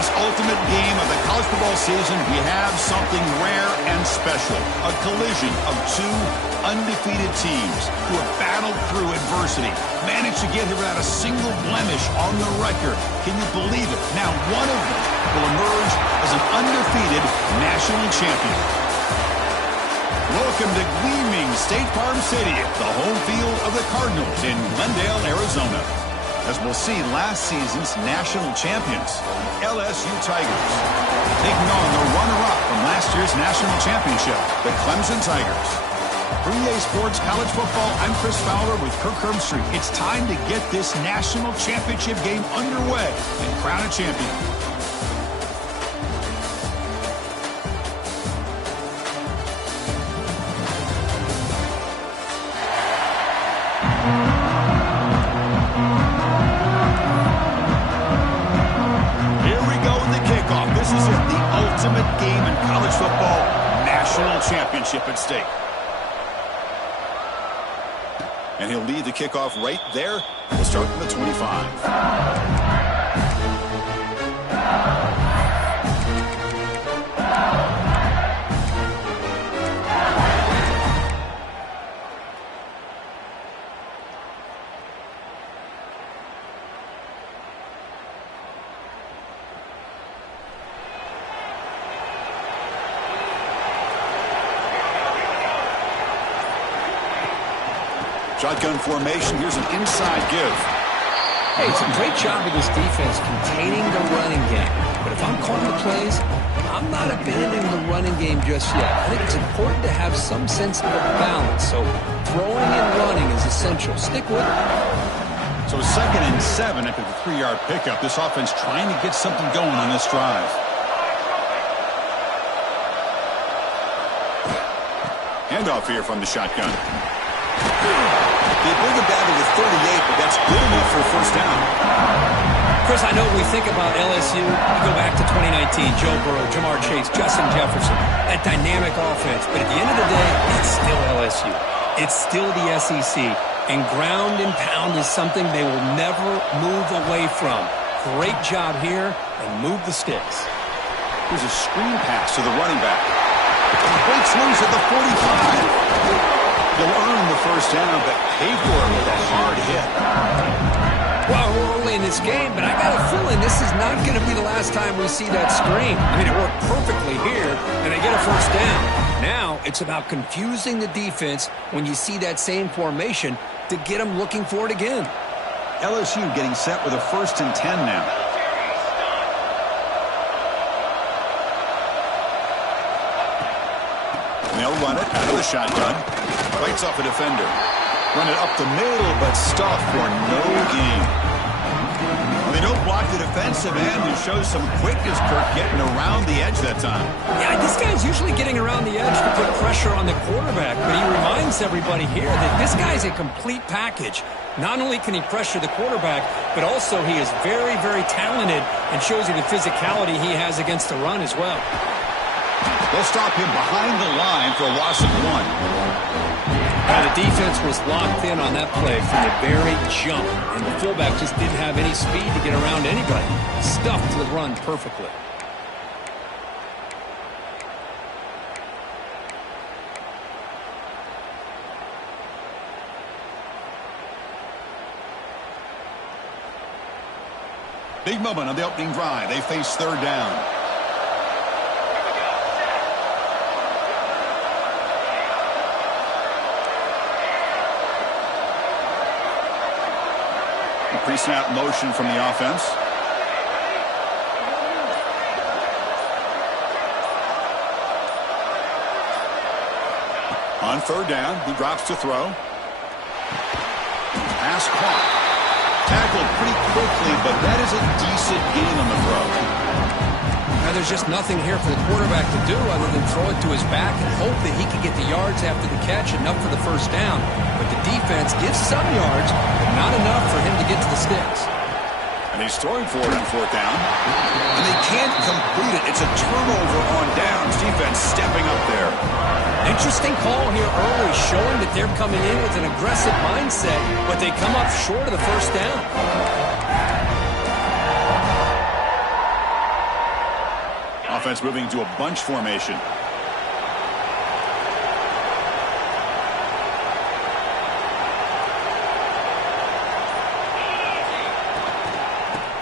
this ultimate game of the college football season, we have something rare and special. A collision of two undefeated teams who have battled through adversity, managed to get here without a single blemish on the record. Can you believe it? Now one of them will emerge as an undefeated national champion. Welcome to gleaming State Farm Stadium, the home field of the Cardinals in Glendale, Arizona. As we'll see last season's national champions, LSU Tigers, taking on the runner-up from last year's national championship, the Clemson Tigers. For EA Sports College Football, I'm Chris Fowler with Kirk Herbstreit. It's time to get this national championship game underway and crown a champion. Game in college football, national championship at stake. And he'll lead the kickoff right there. We'll start from the 25. Shotgun formation. Here's an inside give. Hey, it's a great job of this defense containing the running game. But if I'm calling the plays, I'm not abandoning the running game just yet. I think it's important to have some sense of balance. So throwing and running is essential. Stick with it. So 2nd and 7 after the 3-yard pickup. This offense trying to get something going on this drive. Handoff here from the shotgun. They bring him down to the 38, but that's good enough for a first down. Chris, I know when we think about LSU, we go back to 2019, Joe Burrow, Jamar Chase, Justin Jefferson, that dynamic offense. But at the end of the day, it's still LSU. It's still the SEC. And ground and pound is something they will never move away from. Great job here, and move the sticks. Here's a screen pass to the running back. He breaks loose at the 45. He'll earn the first down, but pay for it with a hard hit. Well, we're early in this game, but I got a feeling this is not going to be the last time we see that screen. I mean, it worked perfectly here, and they get a first down. Now, it's about confusing the defense when you see that same formation to get them looking for it again. LSU getting set with a 1st and 10 now. They'll run it out of the shotgun. Bites off a defender. Run it up the middle, but stuffed for no gain. Well, they don't block the defensive end, who shows some quickness, Kirk, getting around the edge that time. Yeah, this guy's usually getting around the edge to put pressure on the quarterback, but he reminds everybody here that this guy's a complete package. Not only can he pressure the quarterback, but also he is very, very talented and shows you the physicality he has against the run as well. They'll stop him behind the line for a loss of 1. Now, the defense was locked in on that play from the very jump, and the fullback just didn't have any speed to get around anybody. Stuffed the run perfectly. Big moment on the opening drive. They face 3rd down. Pre-snap motion from the offense. On 3rd down, he drops to throw. Pass caught. Tackled pretty quickly, but that is a decent gain on the throw. Now, there's just nothing here for the quarterback to do other than throw it to his back and hope that he can get the yards after the catch, enough for the first down. But the defense gives some yards, but not enough for him to get to the sticks. And he's throwing for it on 4th down. And they can't complete it. It's a turnover on downs. Defense stepping up there. Interesting call here early, showing that they're coming in with an aggressive mindset, but they come up short of the first down. offense moving to a bunch formation.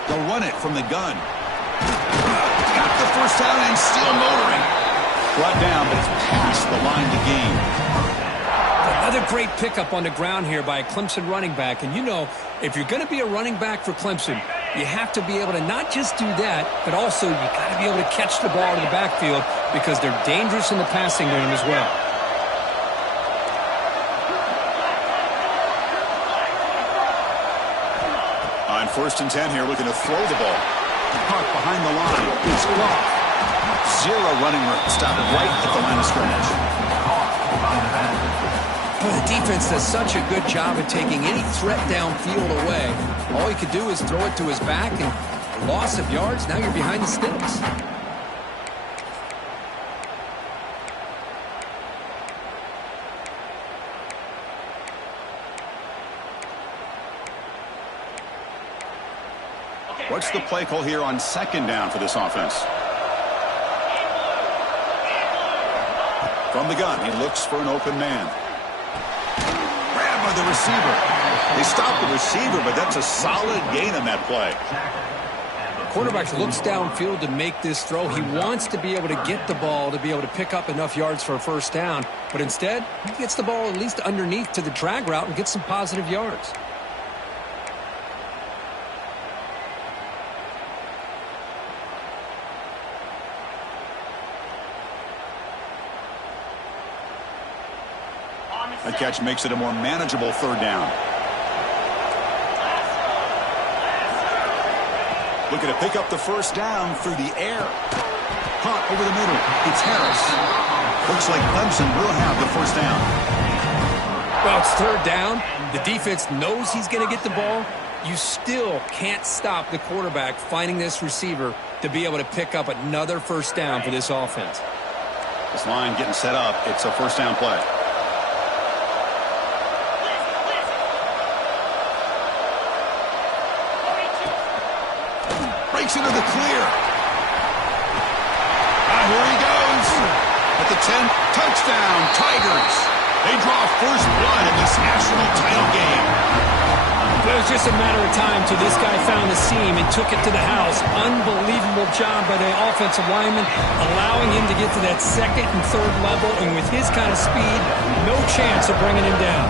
They'll run it from the gun. Got the first down and still motoring. Brought down, but it's past the line to gain. Another great pickup on the ground here by a Clemson running back. And you know, if you're going to be a running back for Clemson, you have to be able to not just do that, but also you got to be able to catch the ball to the backfield because they're dangerous in the passing game as well. On 1st and 10 here, looking to throw the ball. Caught behind the line. It's off. Zero running room. Stop right at the line of scrimmage. Well, the defense does such a good job of taking any threat downfield away. All he could do is throw it to his back, and loss of yards, now you're behind the sticks. What's the play call here on 2nd down for this offense? From the gun, he looks for an open man. Grabbed by the receiver. They stopped the receiver, but that's a solid gain on that play. Quarterback looks downfield to make this throw. He wants to be able to get the ball to be able to pick up enough yards for a first down, but instead, he gets the ball at least underneath to the drag route and gets some positive yards. That catch makes it a more manageable 3rd down. Looking to pick up the first down through the air. Caught over the middle. It's Harris. Looks like Clemson will have the first down. Well, it's 3rd down. The defense knows he's going to get the ball. You still can't stop the quarterback finding this receiver to be able to pick up another first down for this offense. This line getting set up. It's a first down play. Into the clear. Here he goes. At the 10, touchdown, Tigers. They draw first blood in this national title game. It was just a matter of time till this guy found the seam and took it to the house. Unbelievable job by the offensive lineman, allowing him to get to that 2nd and 3rd level, and with his kind of speed, no chance of bringing him down.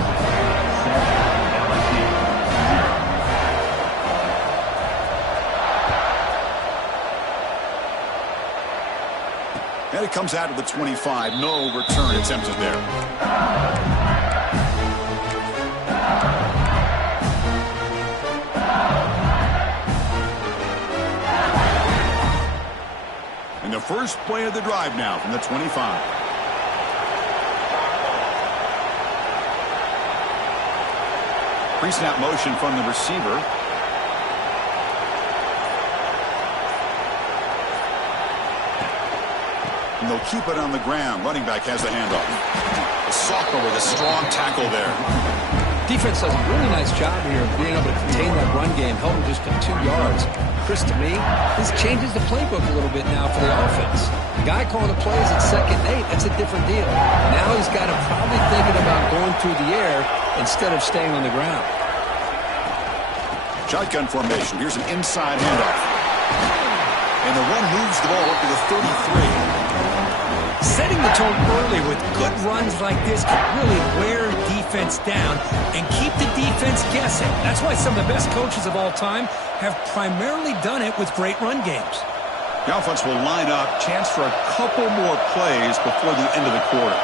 And it comes out of the 25. No return attempted there. And the first play of the drive now from the 25. Pre-snap motion from the receiver. And they'll keep it on the ground. Running back has the handoff. The sophomore with a strong tackle there. Defense does a really nice job here of being able to contain that run game, held him just to 2 yards. Chris, to me, this changes the playbook a little bit now for the offense. The guy calling the plays at 2nd and 8, that's a different deal. Now he's got to probably thinking about going through the air instead of staying on the ground. Shotgun formation. Here's an inside handoff. And the run moves the ball up to the 33. Setting the tone early with good runs like this can really wear defense down and keep the defense guessing. That's why some of the best coaches of all time have primarily done it with great run games. The offense will line up. Chance for a couple more plays before the end of the quarter.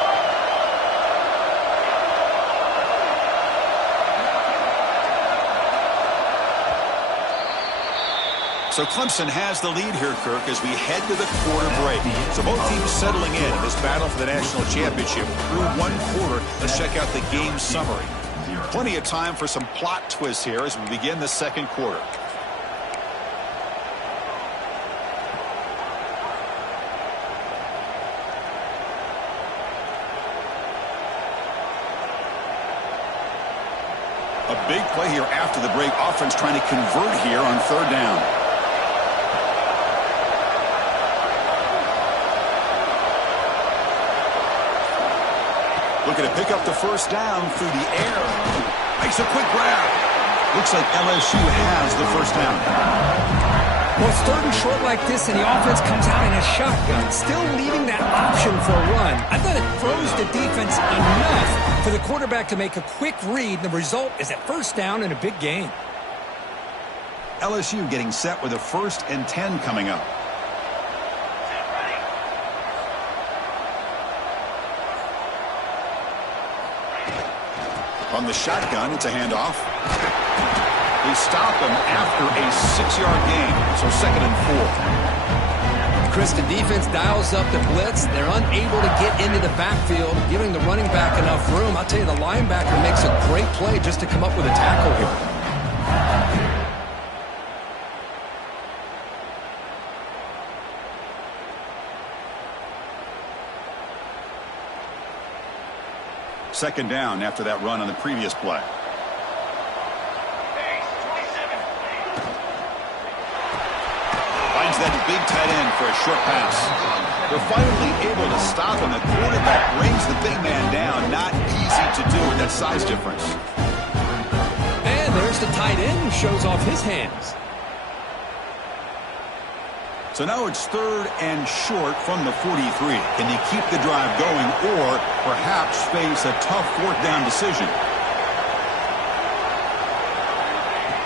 So Clemson has the lead here, Kirk, as we head to the quarter break. So both teams settling in this battle for the national championship. Through 1 quarter, let's check out the game summary. Plenty of time for some plot twists here as we begin the 2nd quarter. A big play here after the break. Offense trying to convert here on 3rd down. Looking to pick up the first down through the air. Makes a quick grab. Looks like LSU has the first down. Well, it's third and short like this, and the offense comes out in a shotgun, still leaving that option for a run. I thought it throws the defense enough for the quarterback to make a quick read. The result is a first down and a big gain. LSU getting set with a 1st and 10 coming up. On the shotgun, it's a handoff. They stop him after a 6-yard gain, so 2nd and 4. Chris, the defense dials up the blitz. They're unable to get into the backfield, giving the running back enough room. I'll tell you, the linebacker makes a great play just to come up with a tackle here. Second down after that run on the previous play. Finds that big tight end for a short pass. They're finally able to stop him. The quarterback brings the big man down. Not easy to do with that size difference. And there's the tight end who shows off his hands. So now it's 3rd and short from the 43. Can they keep the drive going or perhaps face a tough 4th down decision?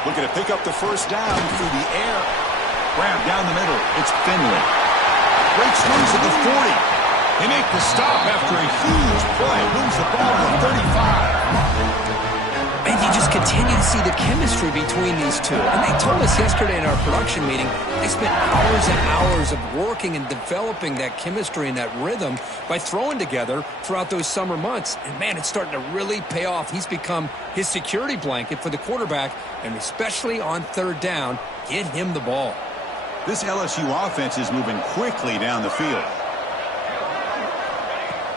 Looking to pick up the first down through the air. Grab down the middle. It's Finley. Great swings at the 40. They make the stop after a huge play. Moves the ball to the 35. And you just continue to see the chemistry between these two. And they told us yesterday in our production meeting, they spent hours and hours of working and developing that chemistry and that rhythm by throwing together throughout those summer months. And, man, it's starting to really pay off. He's become his security blanket for the quarterback, and especially on 3rd down, get him the ball. This LSU offense is moving quickly down the field.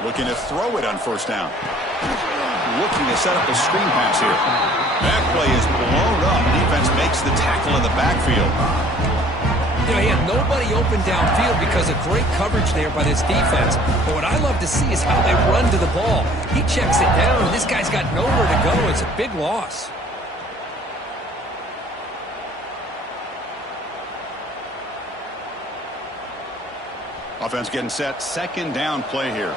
Looking to throw it on 1st down. Looking to set up a screen pass here. That play is blown up. Defense makes the tackle in the backfield. You know, he had nobody open downfield because of great coverage there by this defense. But what I love to see is how they run to the ball. He checks it down, and this guy's got nowhere to go. It's a big loss. Offense getting set. 2nd down play here.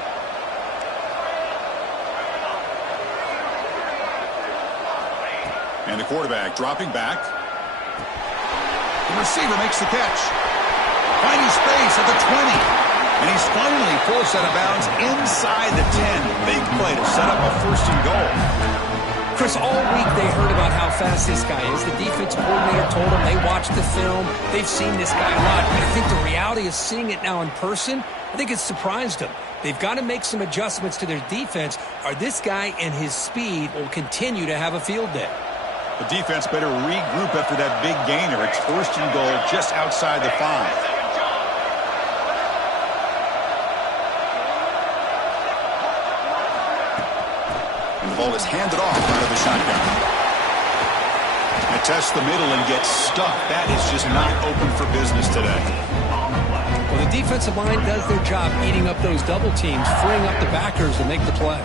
And the quarterback dropping back. The receiver makes the catch. Finding space at the 20. And he's finally forced out of bounds inside the 10. Big play to set up a 1st and goal. Chris, all week they heard about how fast this guy is. The defensive coordinator told them they watched the film. They've seen this guy a lot. But I think the reality of seeing it now in person, I think it's surprised them. They've got to make some adjustments to their defense, or this guy and his speed will continue to have a field day. The defense better regroup after that big gainer. It's 1st and goal just outside the 5. And the ball is handed off out of the shotgun. And tests the middle and gets stuck. That is just not open for business today. Well, the defensive line does their job eating up those double teams, freeing up the backers to make the play.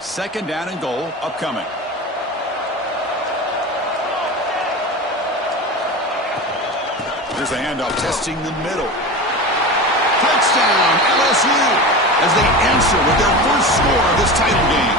2nd down and goal upcoming. There's a handoff testing the middle. Touchdown, LSU, as they answer with their first score of this title game.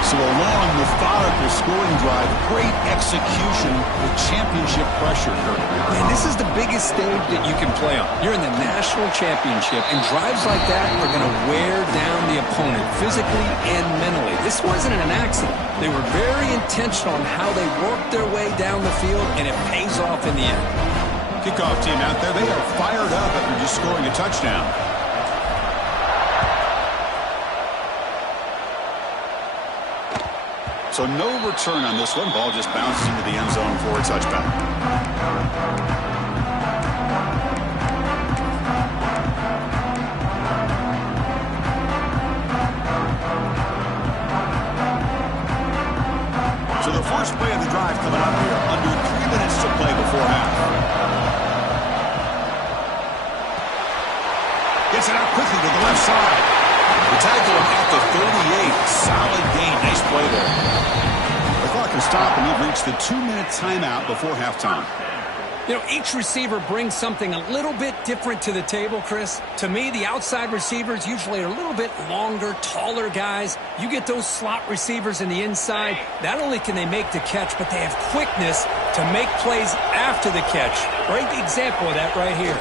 So a long, methodical scoring drive, great execution with championship pressure, Kirk. And this is the biggest stage that you can play on. You're in the national championship, and drives like that are going to wear down the opponent physically and mentally. This wasn't an accident. They were very intentional on how they worked their way down the field, and it pays off in the end. Kickoff team out there, they are fired up after just scoring a touchdown. So no return on this one. Ball just bounces into the end zone for a touchback. So the first play of the drive coming up here. Under 3 Gets it out quickly to the left side. The tackle at the 38. Solid gain. Nice play there. The clock can stop, and we've reached the 2-minute timeout before halftime. You know, each receiver brings something a little bit different to the table, Chris. To me, the outside receivers usually are a little bit longer, taller guys. You get those slot receivers in the inside, not only can they make the catch, but they have quickness to make plays after the catch. Great example of that right here.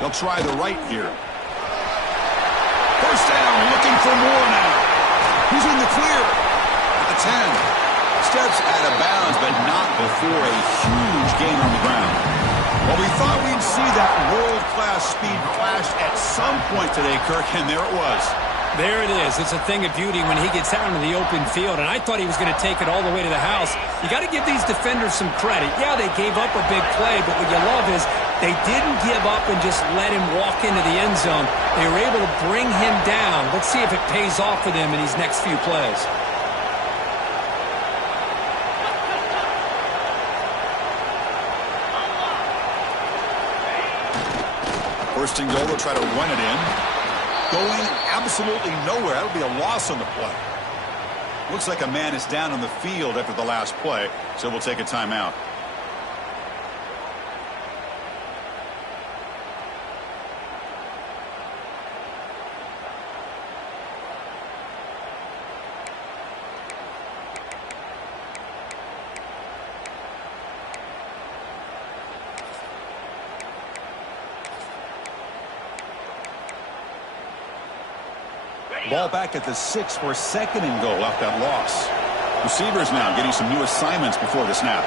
They'll try the right here. First down, looking for more now. Who's in the clear? At the 10. Steps out of bounds, but not before a huge gain on the ground. Well, we thought we'd see that world-class speed flash at some point today, Kirk, and there it was. There it is. It's a thing of beauty when he gets out into the open field, and I thought he was going to take it all the way to the house. You got to give these defenders some credit. Yeah, they gave up a big play, but what you love is they didn't give up and just let him walk into the end zone. They were able to bring him down. Let's see if it pays off for them in these next few plays. First and goal, they'll try to run it in. Going absolutely nowhere. That would be a loss on the play. Looks like a man is down on the field after the last play, so we'll take a timeout. Ball back at the 6 for second and goal after that loss. Receivers now getting some new assignments before the snap.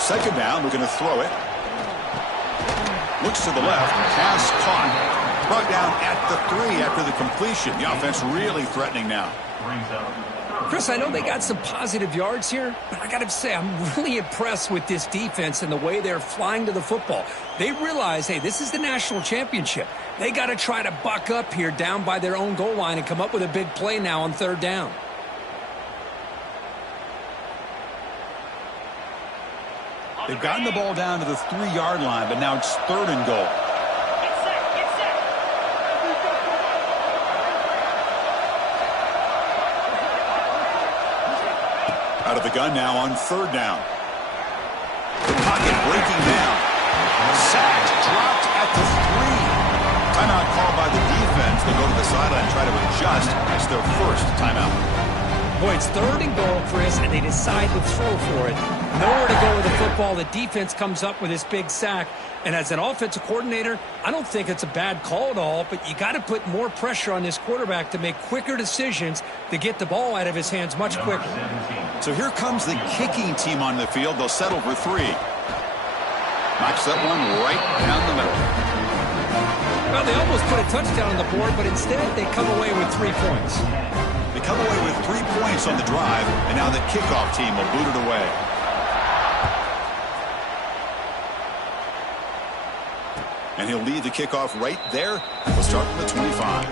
Second down, we're going to throw it. Looks to the left, pass caught. Brought down at the 3 after the completion. The offense really threatening now. Chris, I know they got some positive yards here, but I got to say, I'm really impressed with this defense and the way they're flying to the football. They realize, hey, this is the national championship. They got to try to buck up here down by their own goal line and come up with a big play now on third down. They've gotten the ball down to the 3-yard line, but now it's third and goal. Out of the gun now on third down. Pocket breaking down. Sacked, dropped at the 3. Timeout called by the defense. They'll go to the sideline and try to adjust. It's their first timeout. Boy, it's third and goal, Chris, and they decide to throw for it. Nowhere to go with the football. The defense comes up with this big sack. And as an offensive coordinator, I don't think it's a bad call at all, but you got to put more pressure on this quarterback to make quicker decisions to get the ball out of his hands much quicker. So here comes the kicking team on the field. They'll settle for 3. Knocks that one right down the middle. Well, they almost put a touchdown on the board, but instead they come away with 3 points. They come away with 3 points on the drive, and now the kickoff team will boot it away. And he'll lead the kickoff right there. We'll start from the 25.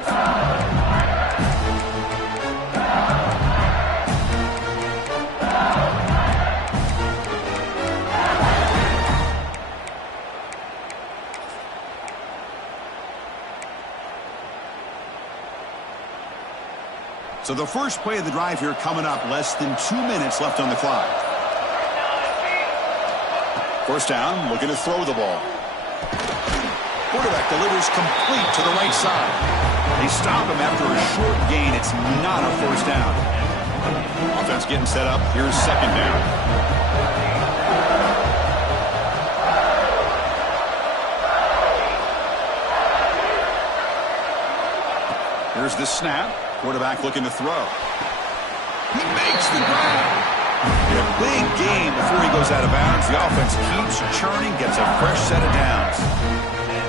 So the first play of the drive here coming up, less than 2 minutes left on the clock. First down, looking to throw the ball. Quarterback delivers complete to the right side. They stop him after a short gain. It's not a first down. Offense getting set up. Here's second down. Here's the snap. Quarterback looking to throw. He makes the grab. In a big game before he goes out of bounds. The offense keeps churning, gets a fresh set of downs.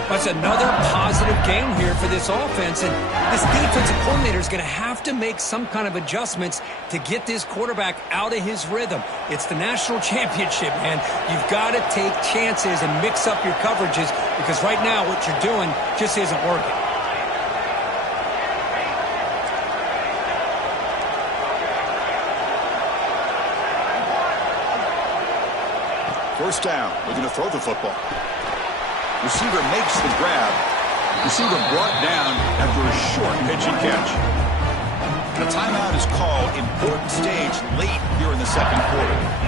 That's another positive game here for this offense, and this defensive coordinator is going to have to make some kind of adjustments to get this quarterback out of his rhythm. It's the national championship, man. You've got to take chances and mix up your coverages because right now what you're doing just isn't working. First down. Looking to throw the football. Receiver makes the grab. Receiver brought down after a short pitch and catch. And a timeout is called. Important stage late here in the second quarter.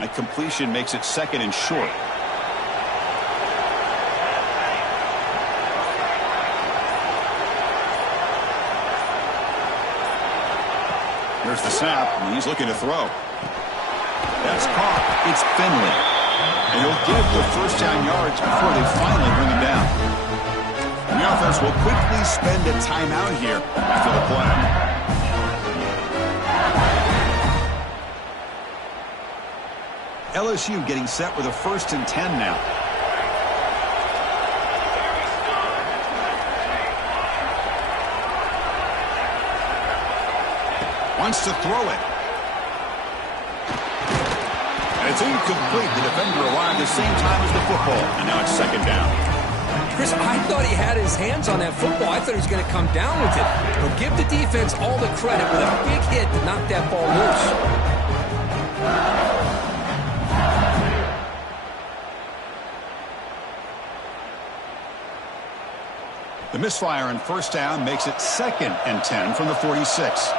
A completion makes it second and short. Here's the snap, and he's looking to throw. That's caught. It's Finley. And he'll get the first down yards before they finally bring him down. And the offense will quickly spend a timeout here after the play. LSU getting set with a 1st and 10 now. Wants to throw it. And it's incomplete. The defender arrived the same time as the football. And now it's 2nd down. Chris, I thought he had his hands on that football. I thought he was going to come down with it. But give the defense all the credit with a big hit to knock that ball loose. The misfire on 1st down makes it 2nd and 10 from the 46.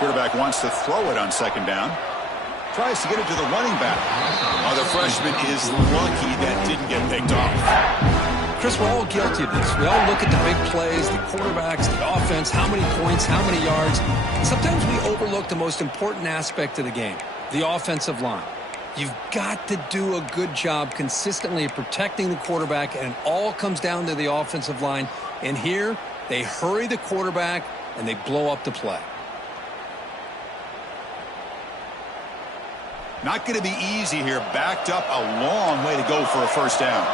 Quarterback wants to throw it on 2nd down. Tries to get it to the running back. Oh, the freshman is lucky that didn't get picked off. Chris, we're all guilty of this. We all look at the big plays, the quarterbacks, the offense, how many points, how many yards. Sometimes we overlook the most important aspect of the game, the offensive line. You've got to do a good job consistently protecting the quarterback, and it all comes down to the offensive line. And here, they hurry the quarterback, and they blow up the play. Not going to be easy here. Backed up a long way to go for a 1st down.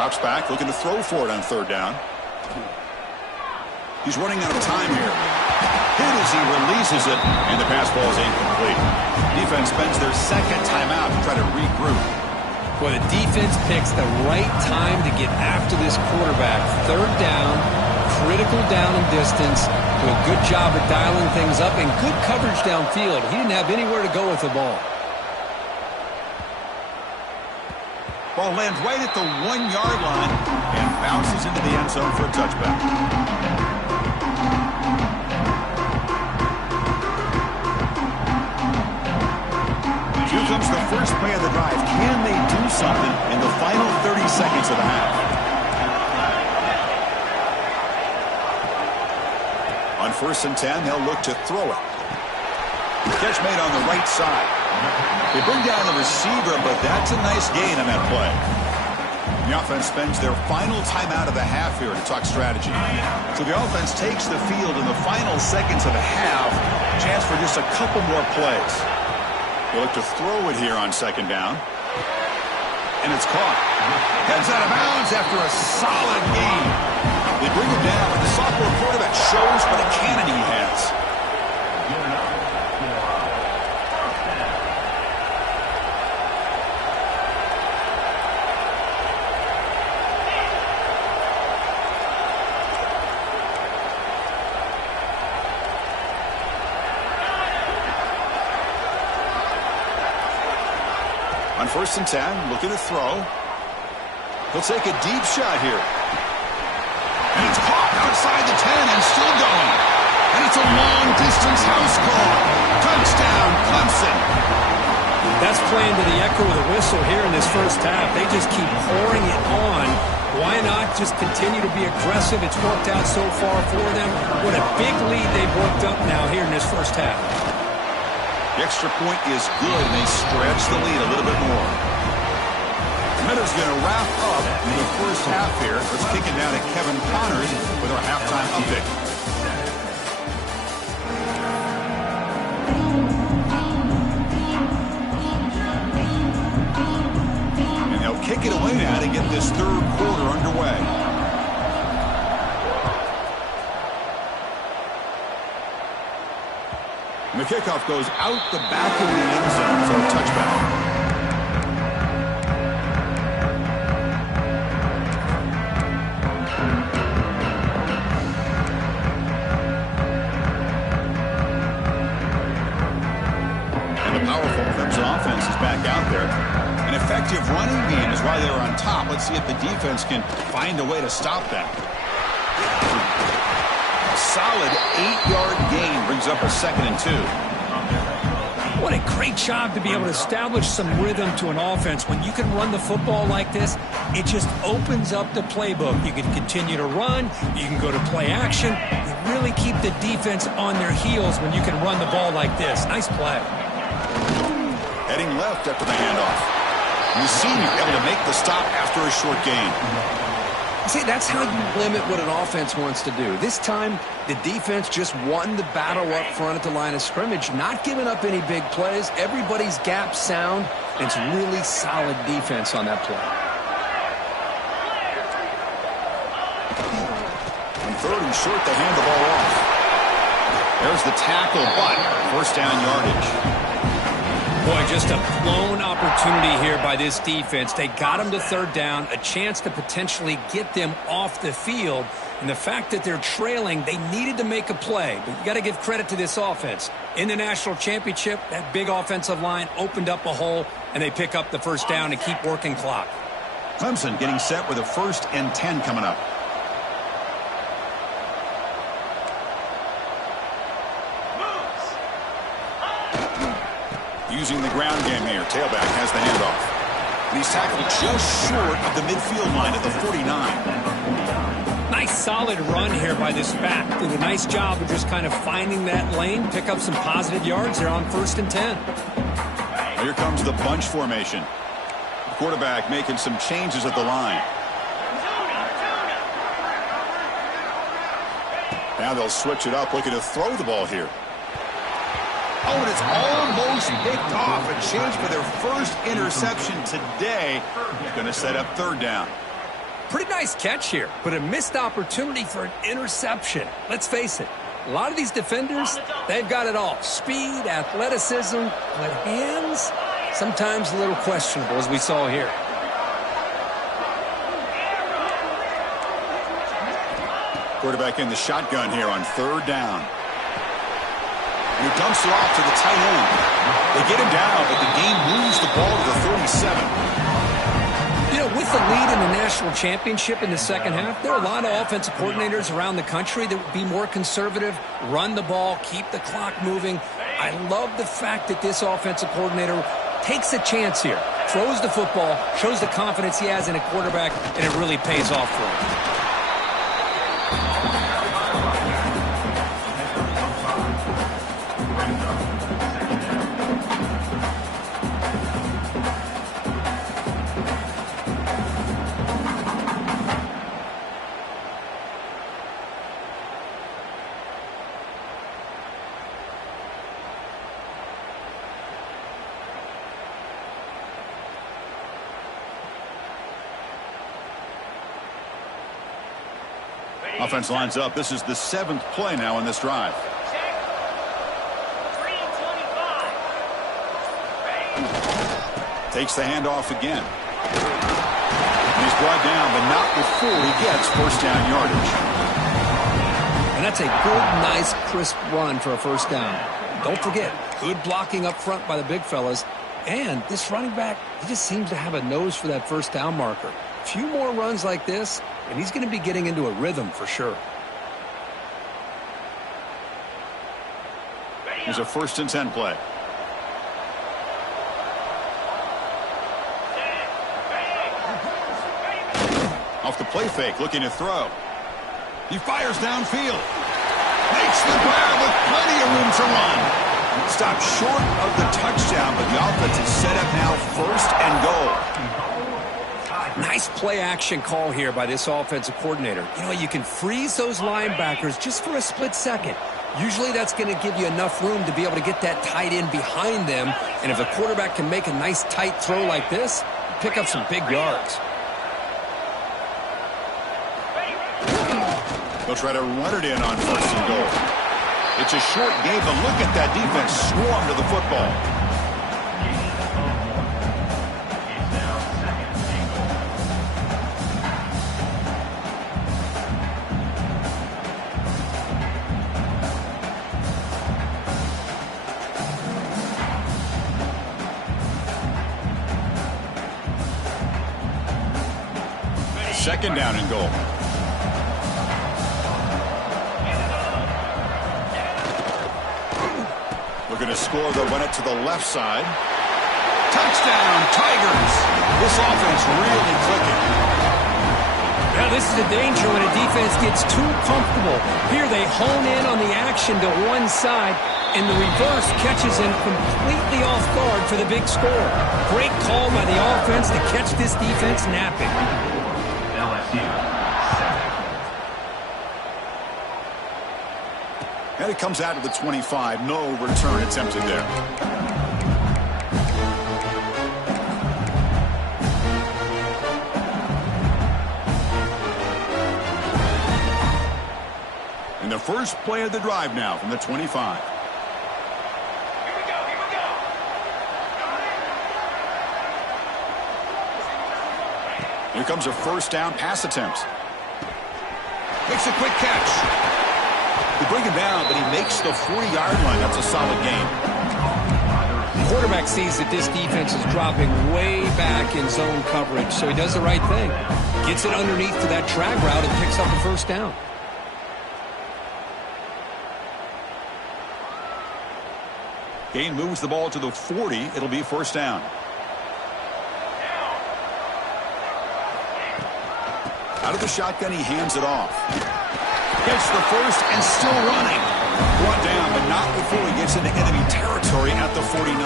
Drops back, looking to throw for it on 3rd down. He's running out of time here. Hit as he releases it, and the pass ball is incomplete. Defense spends their 2nd timeout to try to regroup. Well, the defense picks the right time to get after this quarterback. 3rd down, critical down and distance. Do a good job of dialing things up, and good coverage downfield. He didn't have anywhere to go with the ball. Ball lands right at the 1-yard line and bounces into the end zone for a touchback. Here comes the first play of the drive. Can they do something in the final 30 seconds of the half? On 1st and 10, they'll look to throw it. Catch made on the right side. They bring down the receiver, but that's a nice gain on that play. The offense spends their final timeout of the half here to talk strategy. So the offense takes the field in the final seconds of the half. Chance for just a couple more plays. They look to throw it here on 2nd down. And it's caught. Heads out of bounds after a solid gain. They bring him down, and the sophomore quarterback shows what a cannon he has. On 1st and 10, looking to throw. He'll take a deep shot here. And it's caught outside the 10 and still going. And it's a long-distance house call. Touchdown, Clemson. That's playing to the echo of the whistle here in this first half. They just keep pouring it on. Why not just continue to be aggressive? It's worked out so far for them. What a big lead they've worked up now here in this first half. The extra point is good, and they stretch the lead a little bit more. Meadows going to wrap up the first half here. Let's kick it down to Kevin Connors with our halftime update. got to get this third quarter underway. And the kickoff goes out the back of the end zone for a touchback. Offense is back out there. An effective running game is why they're on top. Let's see if the defense can find a way to stop that. A solid 8-yard gain brings up a 2nd and 2. What a great job to be able to establish some rhythm to an offense. When you can run the football like this, it just opens up the playbook. You can continue to run. You can go to play action. You really keep the defense on their heels when you can run the ball like this. Nice play. Heading left after the handoff. The senior able to make the stop after a short gain. See, that's how you limit what an offense wants to do. This time, the defense just won the battle up front at the line of scrimmage, not giving up any big plays. Everybody's gap sound. It's really solid defense on that play. On 3rd and short, they hand the ball off. There's the tackle, but first down yardage. Boy, just a blown opportunity here by this defense. They got him to 3rd down, a chance to potentially get them off the field. And the fact that they're trailing, they needed to make a play. But you got to give credit to this offense. In the national championship, that big offensive line opened up a hole, and they pick up the first down and keep working clock. Clemson getting set with a 1st and 10 coming up. Using the ground game here. Tailback has the handoff. And he's tackled just short of the midfield line at the 49. Nice solid run here by this back. Did a nice job of just kind of finding that lane, pick up some positive yards there on 1st and 10. Here comes the bunch formation. The quarterback making some changes at the line. Now they'll switch it up, looking to throw the ball here. Oh, and it's almost picked off. A chance for their first interception today. Going to set up 3rd down. Pretty nice catch here, but a missed opportunity for an interception. Let's face it, a lot of these defenders, they've got it all. Speed, athleticism, but hands, sometimes a little questionable, as we saw here. Quarterback in the shotgun here on 3rd down. He dumps it off to the tight end. They get him down, but the game moves the ball to the 37. You know, with the lead in the national championship in the second half, there are a lot of offensive coordinators around the country that would be more conservative, run the ball, keep the clock moving. I love the fact that this offensive coordinator takes a chance here, throws the football, shows the confidence he has in a quarterback, and it really pays off for him. Offense lines up. This is the 7th play now in this drive. Takes the handoff again. And he's brought down, but not before he gets first down yardage. And that's a good, nice, crisp run for a first down. Don't forget, good blocking up front by the big fellas. And this running back, he just seems to have a nose for that first down marker. A few more runs like this, and he's going to be getting into a rhythm for sure. Here's a 1st and 10 play. Off the play fake, looking to throw. He fires downfield. Makes the grab with plenty of room to run. Stopped short of the touchdown, but the offense is set up now 1st and goal. Nice play action call here by this offensive coordinator. You know, you can freeze those linebackers just for a split second. Usually that's going to give you enough room to be able to get that tight end behind them. And if the quarterback can make a nice tight throw like this, pick up some big yards. They'll try to run it in on 1st and goal. It's a short game, but look at that defense swarm to the football. Second down and goal. Looking to score, they'll run it to the left side. Touchdown, Tigers! This offense really clicking. Now this is a danger when a defense gets too comfortable. Here they hone in on the action to one side, and the reverse catches him completely off guard for the big score. Great call by the offense to catch this defense napping. And it comes out of the 25. No return attempted there. And the first play of the drive now from the 25. Here comes a first down pass attempt. Makes a quick catch. They bring him down, but he makes the 40-yard line. That's a solid gain. The quarterback sees that this defense is dropping way back in zone coverage, so he does the right thing. Gets it underneath to that drag route and picks up a first down. Gain moves the ball to the 40. It'll be first down. Out of the shotgun, he hands it off. Gets the first and still running. Brought down, but not before he gets into enemy territory at the 49.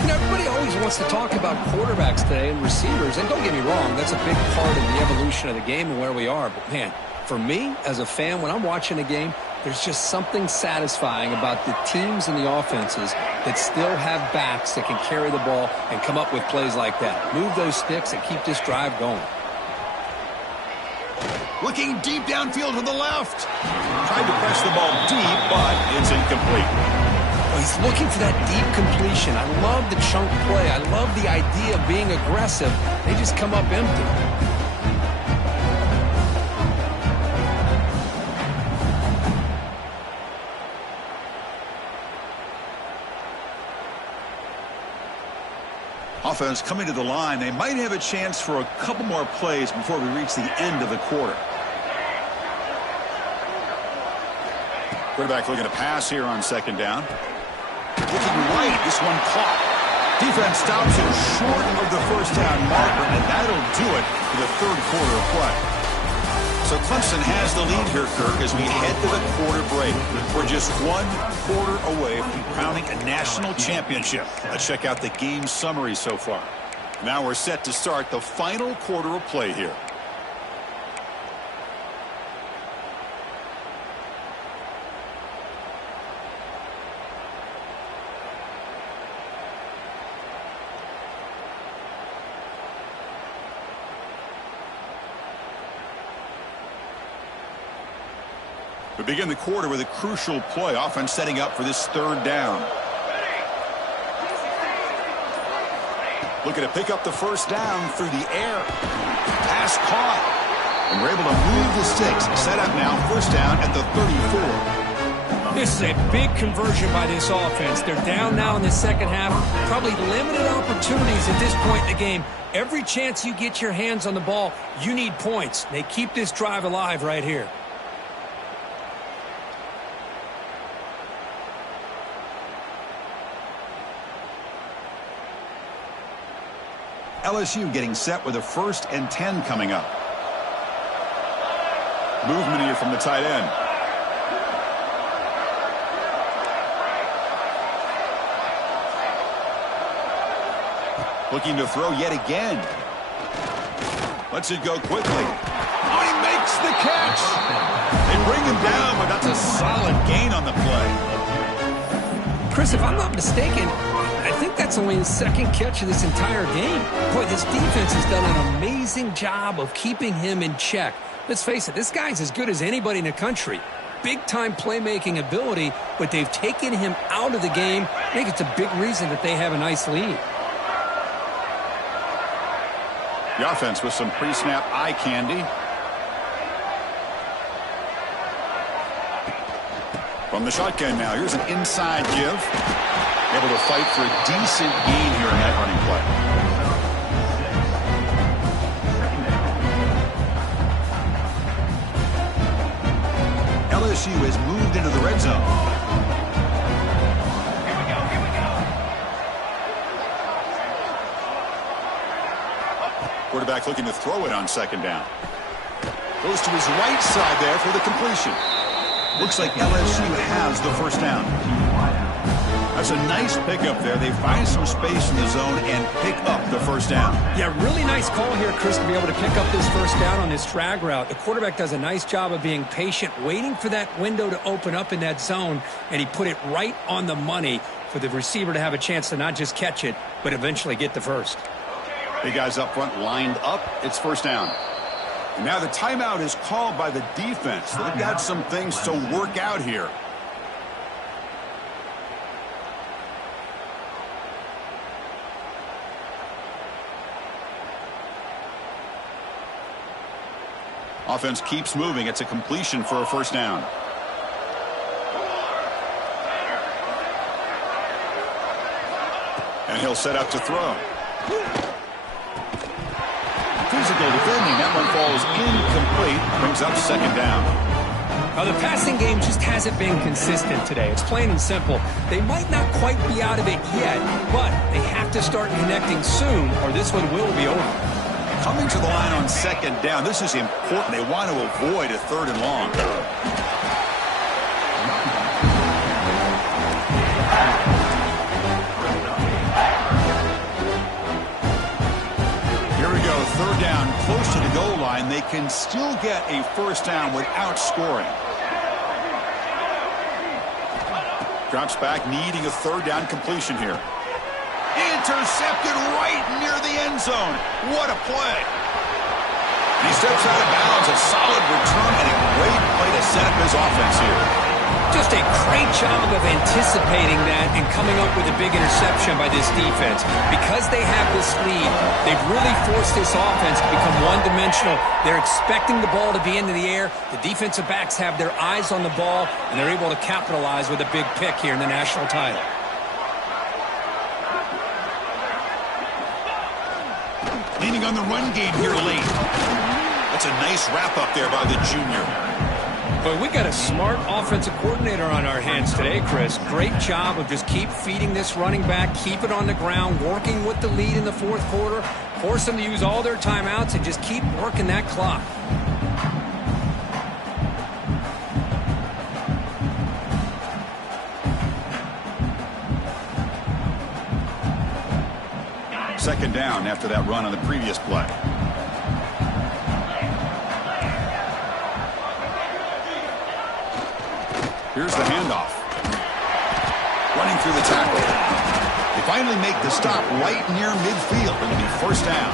You know, everybody always wants to talk about quarterbacks today and receivers, and don't get me wrong, that's a big part of the evolution of the game and where we are. But, man, for me, as a fan, when I'm watching a game, there's just something satisfying about the teams and the offenses that still have backs that can carry the ball and come up with plays like that. Move those sticks and keep this drive going. Looking deep downfield to the left. Tried to press the ball deep, but it's incomplete. Well, he's looking for that deep completion. I love the chunk play. I love the idea of being aggressive. They just come up empty. Offense coming to the line. They might have a chance for a couple more plays before we reach the end of the quarter. Quarterback looking to pass here on second down. Looking right. This one caught. Defense stops him short of the first down marker, and that'll do it for the third quarter of play. So Clemson has the lead here, Kirk, as we head to the quarter break. We're just 1 quarter away from crowning a national championship. Let's check out the game summary so far. Now we're set to start the final quarter of play here. We begin the quarter with a crucial play. Offense setting up for this third down. Looking to pick up the first down through the air. Pass caught. And we're able to move the sticks. Set up now, first down at the 34. This is a big conversion by this offense. They're down now in the second half. Probably limited opportunities at this point in the game. Every chance you get your hands on the ball, you need points. They keep this drive alive right here. LSU getting set with a 1st and 10 coming up. Movement here from the tight end. Looking to throw yet again. Lets it go quickly. Oh, he makes the catch. They bring him down, but that's a solid gain on the play. Chris, if I'm not mistaken, I think that's only his second catch of this entire game. Boy, this defense has done an amazing job of keeping him in check. Let's face it, this guy's as good as anybody in the country. Big-time playmaking ability, but they've taken him out of the game. I think it's a big reason that they have a nice lead. The offense with some pre-snap eye candy. From the shotgun now, here's an inside give. Able to fight for a decent gain here in that running play. LSU has moved into the red zone. Quarterback looking to throw it on second down. Goes to his right side there for the completion. Looks like LSU has the first down. That's a nice pickup there. They find some space in the zone and pick up the first down. Yeah, really nice call here, Chris, to be able to pick up this first down on this drag route. The quarterback does a nice job of being patient, waiting for that window to open up in that zone, and he put it right on the money for the receiver to have a chance to not just catch it, but eventually get the first. Big guys up front lined up. It's first down. And now the timeout is called by the defense. They've got some things to work out here. Offense keeps moving. It's a completion for a first down. And he'll set up to throw. Physical defending. That one falls incomplete. Brings up second down. Now, the passing game just hasn't been consistent today. It's plain and simple. They might not quite be out of it yet, but they have to start connecting soon, or this one will be over. Coming to the line on second down. This is important. They want to avoid a third and long. Here we go. Third down, close to the goal line. They can still get a first down without scoring. Drops back, needing a third down completion here. Intercepted right near the end zone. What a play. He steps out of bounds. A solid return and a great play to set up his offense here. Just a great job of anticipating that and coming up with a big interception by this defense. Because they have this lead, they've really forced this offense to become one-dimensional. They're expecting the ball to be into the air. The defensive backs have their eyes on the ball, and they're able to capitalize with a big pick here in the national title. Leaning on the run game here late. That's a nice wrap-up there by the junior. But we got a smart offensive coordinator on our hands today, Chris. Great job of just keep feeding this running back, keep it on the ground, working with the lead in the fourth quarter, force them to use all their timeouts, and just keep working that clock. Second down after that run on the previous play. Here's the handoff. Running through the tackle. They finally make the stop right near midfield. It'll be first down.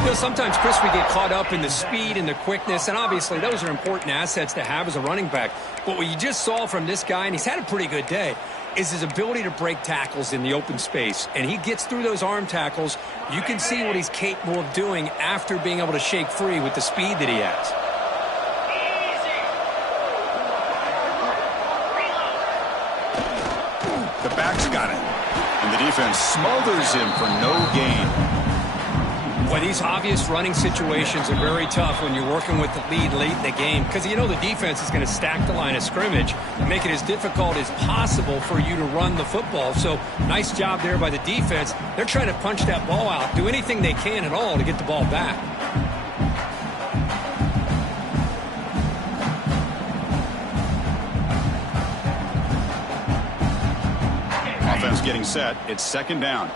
You know, sometimes, Chris, we get caught up in the speed and the quickness, and obviously those are important assets to have as a running back. But what you just saw from this guy, and he's had a pretty good day, is his ability to break tackles in the open space. And he gets through those arm tackles. You can see what he's capable of doing after being able to shake free with the speed that he has. The back's got it. And the defense smothers him for no gain. Boy, these obvious running situations are very tough when you're working with the lead late in the game, because you know the defense is going to stack the line of scrimmage and make it as difficult as possible for you to run the football. So nice job there by the defense. They're trying to punch that ball out, do anything they can at all to get the ball back. Offense getting set. It's second down.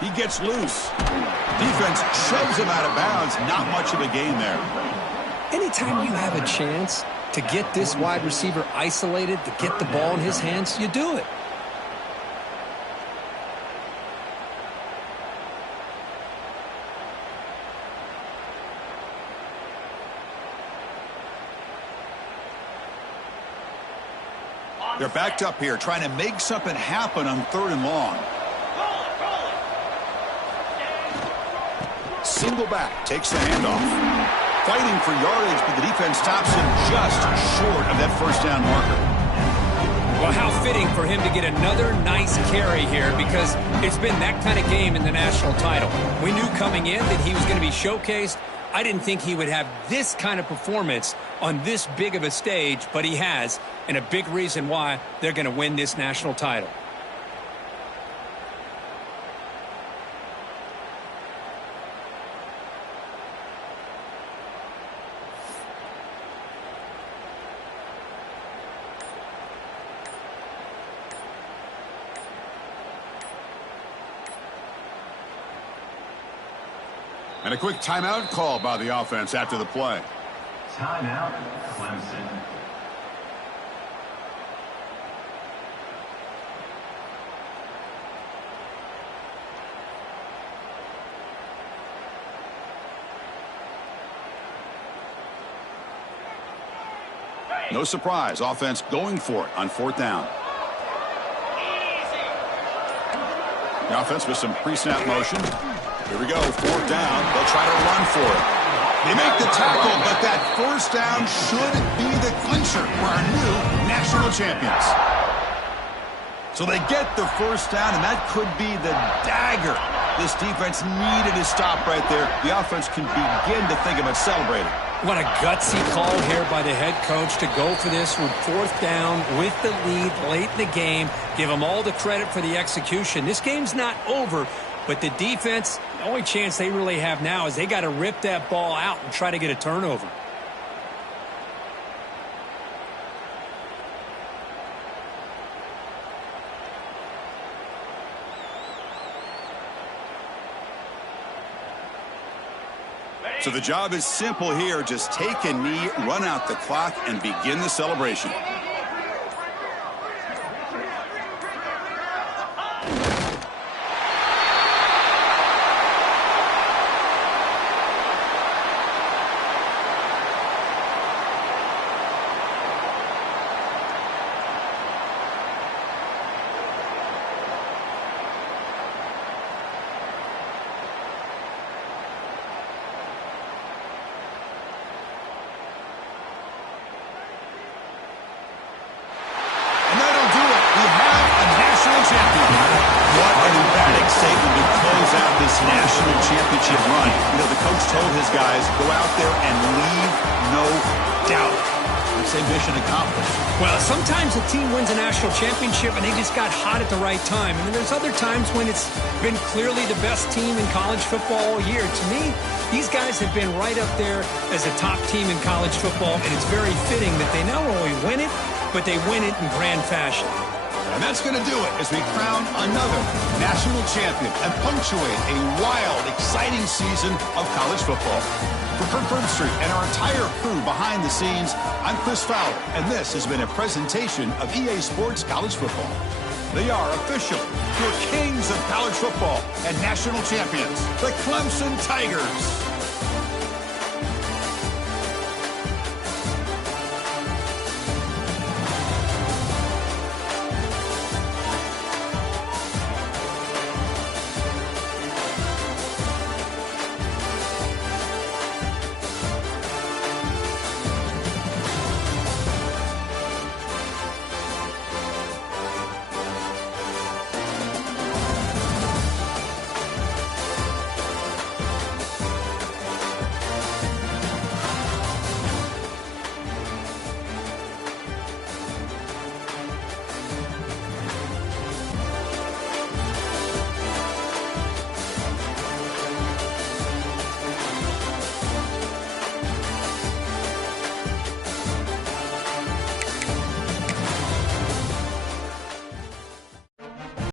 He gets loose. Defense shoves him out of bounds. Not much of a gain there. Anytime you have a chance to get this wide receiver isolated, to get the ball in his hands, you do it. They're backed up here, trying to make something happen on 3rd and long. Single back, takes the handoff. Fighting for yardage, but the defense stops him just short of that first down marker. Well, how fitting for him to get another nice carry here, because it's been that kind of game in the national title. We knew coming in that he was going to be showcased. I didn't think he would have this kind of performance on this big of a stage, but he has, and a big reason why they're going to win this national title. And a quick timeout call by the offense after the play. Timeout, Clemson. No surprise, offense going for it on 4th down. The offense with some pre-snap motion. Here we go, 4th down. They'll try to run for it. They make the tackle, but that first down should be the clincher for our new national champions. So they get the first down, and that could be the dagger this defense needed to stop right there. The offense can begin to think about celebrating. What a gutsy call here by the head coach to go for this with 4th down with the lead late in the game. Give them all the credit for the execution. This game's not over, but the defense, the only chance they really have now is they got to rip that ball out and try to get a turnover. So the job is simple here. Just take a knee, run out the clock, and begin the celebration. National championship run. You know, the coach told his guys, go out there and leave no doubt. I'd say mission accomplished. Well, sometimes a team wins a national championship and they just got hot at the right time. And then there's other times when it's been clearly the best team in college football all year. To me, these guys have been right up there as a top team in college football, and it's very fitting that they not only win it, but they win it in grand fashion. And that's going to do it as we crown another national champion and punctuate a wild, exciting season of college football. For Kirk Herbstreit and our entire crew behind the scenes, I'm Chris Fowler, and this has been a presentation of EA Sports College Football. They are official, your kings of college football and national champions, the Clemson Tigers.